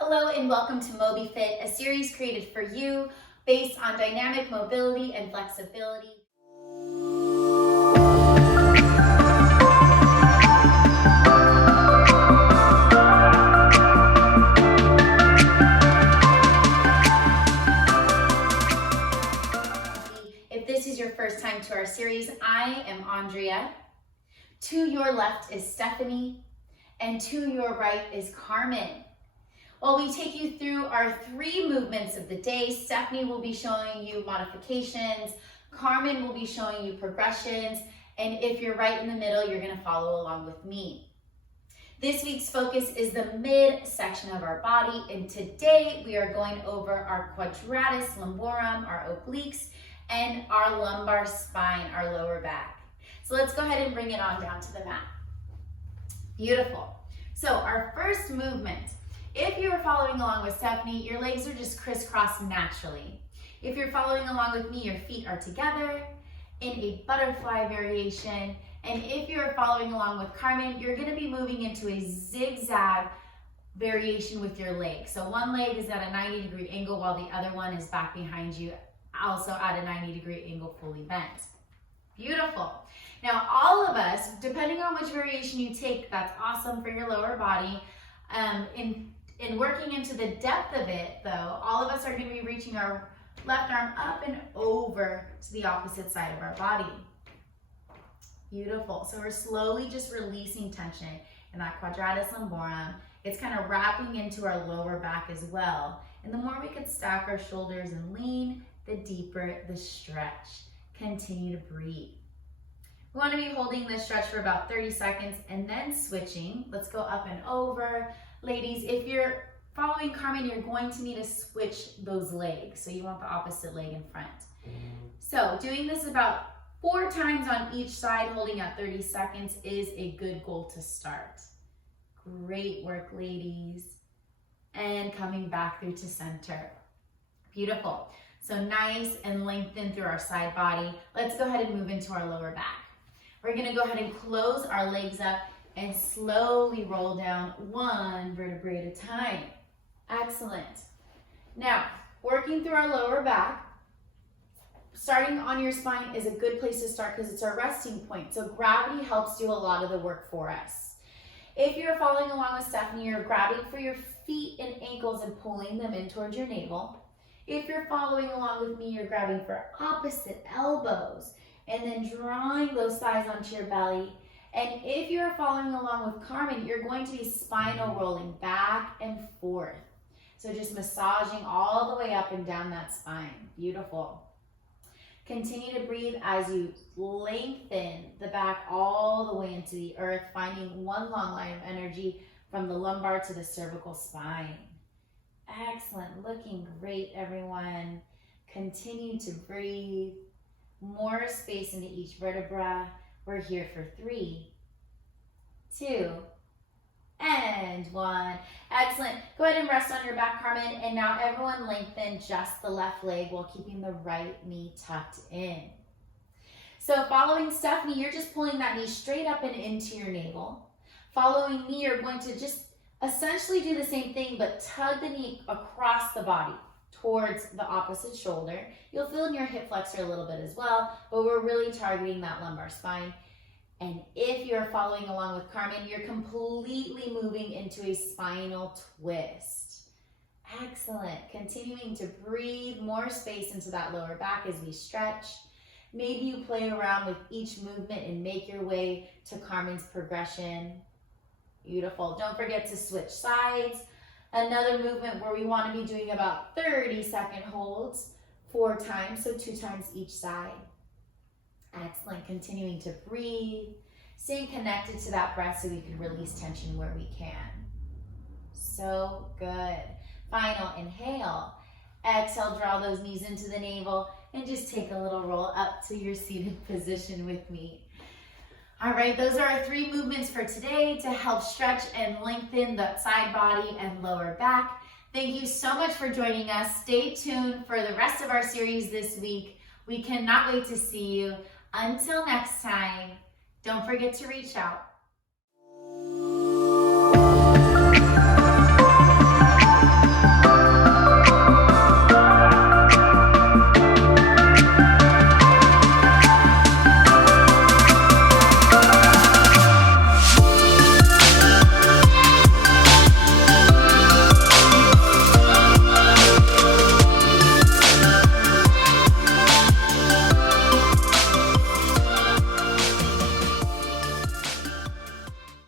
Hello and welcome to MobiFit, a series created for you based on dynamic mobility and flexibility. If this is your first time to our series, I am Aundria. To your left is Stephanie, and to your right is Carmen. While we take you through our 3 movements of the day, Stephanie will be showing you modifications, Carmen will be showing you progressions, and if you're right in the middle, you're going to follow along with me. This week's focus is the mid section of our body, and today we are going over our quadratus lumborum, our obliques, and our lumbar spine, our lower back. So let's go ahead and bring it on down to the mat. Beautiful. So our first movement, if you're following along with Stephanie, your legs are just crisscrossed naturally. If you're following along with me, your feet are together in a butterfly variation. And if you're following along with Carmen, you're going to be moving into a zigzag variation with your legs. So one leg is at a 90-degree angle while the other one is back behind you, also at a 90-degree angle, fully bent. Beautiful. Now all of us, depending on which variation you take, that's awesome for your lower body. In working into the depth of it though, all of us are going to be reaching our left arm up and over to the opposite side of our body. Beautiful. So we're slowly just releasing tension in that quadratus lumborum. It's kind of wrapping into our lower back as well. And the more we could stack our shoulders and lean, the deeper the stretch. Continue to breathe. We want to be holding this stretch for about 30 seconds and then switching. Let's go up and over. Ladies, if you're following Carmen, you're going to need to switch those legs. So you want the opposite leg in front. So doing this about 4 times on each side, holding at 30 seconds is a good goal to start. Great work, ladies. And coming back through to center. Beautiful. So nice and lengthened through our side body. Let's go ahead and move into our lower back. We're going to go ahead and close our legs up and slowly roll down 1 vertebrae at a time. Excellent. Now, working through our lower back, starting on your spine is a good place to start because it's our resting point. So gravity helps do a lot of the work for us. If you're following along with Stephanie, you're grabbing for your feet and ankles and pulling them in towards your navel. If you're following along with me, you're grabbing for opposite elbows and then drawing those thighs onto your belly. And if you're following along with Carmen, you're going to be spinal rolling back and forth. So just massaging all the way up and down that spine. Beautiful. Continue to breathe as you lengthen the back all the way into the earth, finding one long line of energy from the lumbar to the cervical spine. Excellent. Looking great, everyone. Continue to breathe. More space into each vertebra. We're here for 3, 2, and 1. Excellent. Go ahead and rest on your back, Carmen. And now everyone lengthen just the left leg while keeping the right knee tucked in. So following Stephanie, you're just pulling that knee straight up and into your navel. Following me, you're going to just essentially do the same thing, but tug the knee across the body towards the opposite shoulder. You'll feel in your hip flexor a little bit as well, but we're really targeting that lumbar spine. And if you're following along with Carmen, you're completely moving into a spinal twist. Excellent. Continuing to breathe more space into that lower back as we stretch. Maybe you play around with each movement and make your way to Carmen's progression. Beautiful. Don't forget to switch sides. Another movement where we want to be doing about 30-second holds 4 times, so 2 times each side. Excellent. Continuing to breathe, staying connected to that breath so we can release tension where we can. So good. Final inhale. Exhale, draw those knees into the navel and just take a little roll up to your seated position with me. All right, those are our 3 movements for today to help stretch and lengthen the side body and lower back. Thank you so much for joining us. Stay tuned for the rest of our series this week. We cannot wait to see you. Until next time, don't forget to reach out.